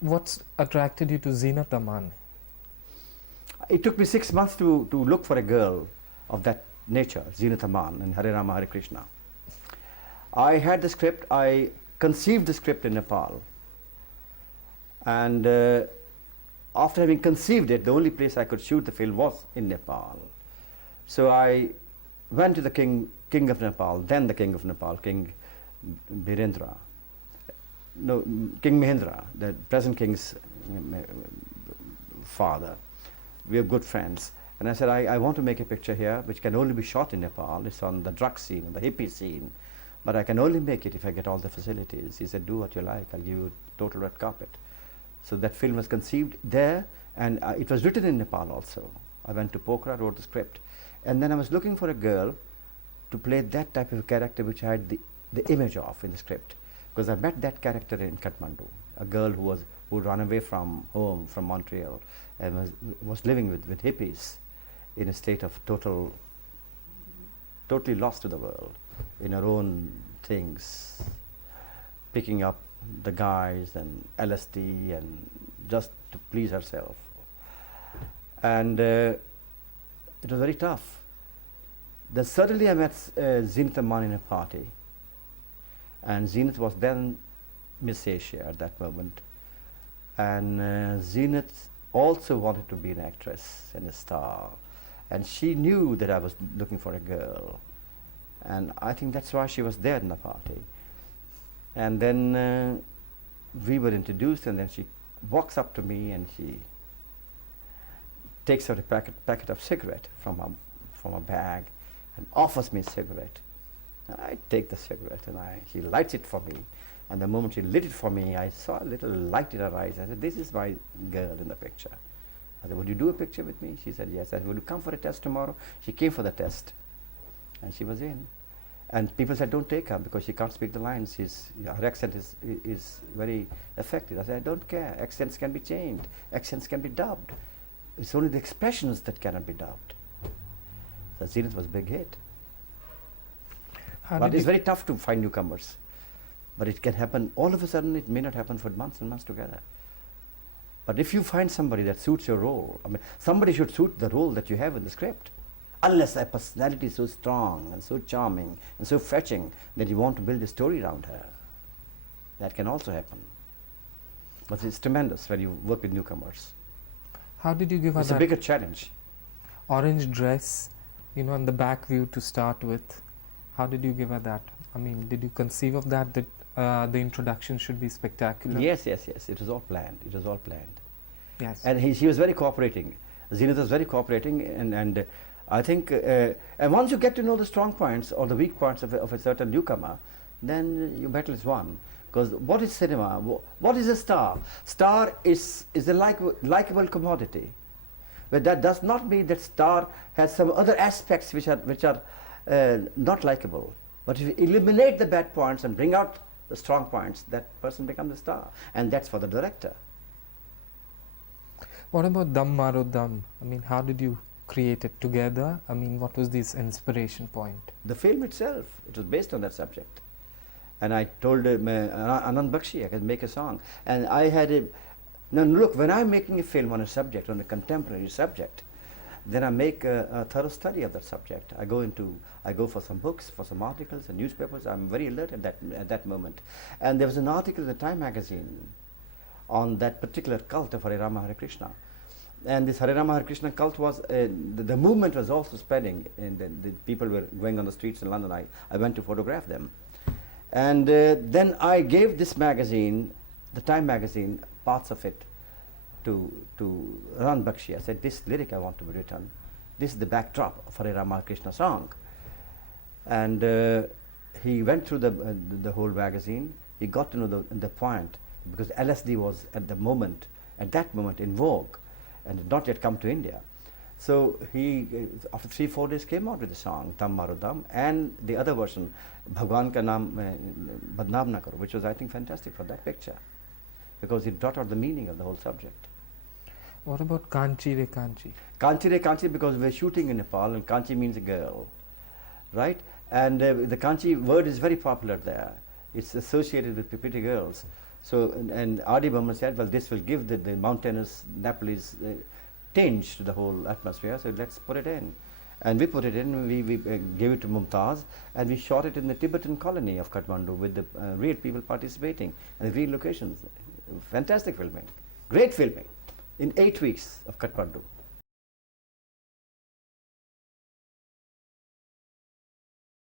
What's attracted you to Zeenat Aman? It took me 6 months to look for a girl of that nature, Zeenat Aman and Hare Rama, Hare Krishna. I had the script, I conceived the script in Nepal. And after having conceived it, the only place I could shoot the film was in Nepal. So I went to the king of Nepal, then the king of Nepal, King Birendra. No, King Mahendra, the present king's father. We are good friends. And I said, I want to make a picture here which can only be shot in Nepal. It's on the drug scene, on the hippie scene. But I can only make it if I get all the facilities. He said, do what you like, I'll give you total red carpet. So that film was conceived there, and it was written in Nepal also. I went to Pokhara, wrote the script. And then I was looking for a girl to play that type of character which I had the image of in the script. Because I met that character in Kathmandu, a girl who ran away from home, from Montreal, and was living with hippies in a state of totally lost to the world, in her own things, picking up the guys and LSD and just to please herself. And it was very tough. Then suddenly I met Zeenat Aman in a party. And Zeenat was then Miss Asia at that moment. And Zeenat also wanted to be an actress and a star. And she knew that I was looking for a girl. And I think that's why she was there in the party. And then we were introduced, and then she walks up to me and she takes out a packet of cigarette from a bag and offers me a cigarette. And I take the cigarette and she lights it for me. And the moment she lit it for me, I saw a little light in her eyes. I said, this is my girl in the picture. I said, would you do a picture with me? She said, yes. I said, would you come for a test tomorrow? She came for the test. And she was in. And people said, don't take her because she can't speak the lines. Her accent is very effective. I said, I don't care. Accents can be changed. Accents can be dubbed. It's only the expressions that cannot be dubbed. So Zeenat was a big hit. But it's very tough to find newcomers. But it can happen all of a sudden. It may not happen for months and months together. But if you find somebody that suits your role, I mean, somebody should suit the role that you have in the script. Unless their personality is so strong and so charming and so fetching that you want to build a story around her. That can also happen. But it's tremendous when you work with newcomers. How did you give her that? It's a bigger challenge. Orange dress, and the back view to start with. How did you give her that? I mean, did you conceive of that the introduction should be spectacular? Yes. It was all planned. It was all planned. Yes. And she was very cooperating. Zeenat was very cooperating, and I think, and once you get to know the strong points or the weak points of a certain newcomer, then your battle is won. Because what is cinema? What is a star? Star is a likable commodity. But that does not mean that star has some other aspects which are not likable. But if you eliminate the bad points and bring out the strong points, that person becomes a star. And that's for the director. What about Dam Maro Dam? I mean, how did you create it together? I mean, what was this inspiration point? The film itself, it was based on that subject. And I told Anand I could make a song. And I had now look, when I'm making a film on a subject, on a contemporary subject, then I make a thorough study of that subject. I go for some books, for some articles and newspapers. I'm very alert at that moment. And there was an article in the Time magazine on that particular cult of Hare Rama, Hare Krishna. And this Hare Rama, Hare Krishna cult was, the movement was also spreading, and the people were going on the streets in London. I went to photograph them. And then I gave this magazine, the Time magazine, parts of it to Anand. I said, this lyric I want to be written. This is the backdrop of Hare Rama, Hare Krishna song. And he went through the whole magazine. He got to know the point, because LSD was at that moment in vogue, and had not yet come to India. So he, after 3-4 days, came out with the song Dam Maro Dam, and the other version, Bhagwan Ka Naam Badnaam Na Karo, which was, I think, fantastic for that picture, because it brought out the meaning of the whole subject. What about Kanchi Re Kanchi? Kanchi Re Kanchi, because we're shooting in Nepal, and Kanchi means a girl, right? And the Kanchi word is very popular there. It's associated with pretty girls. So, and R.D. Burman said, well, this will give the mountainous Nepalese tinge to the whole atmosphere, so let's put it in. And we put it in, we gave it to Mumtaz, and we shot it in the Tibetan colony of Kathmandu with the real people participating and the real locations. Fantastic filming, great filming, in 8 weeks of Kathmandu.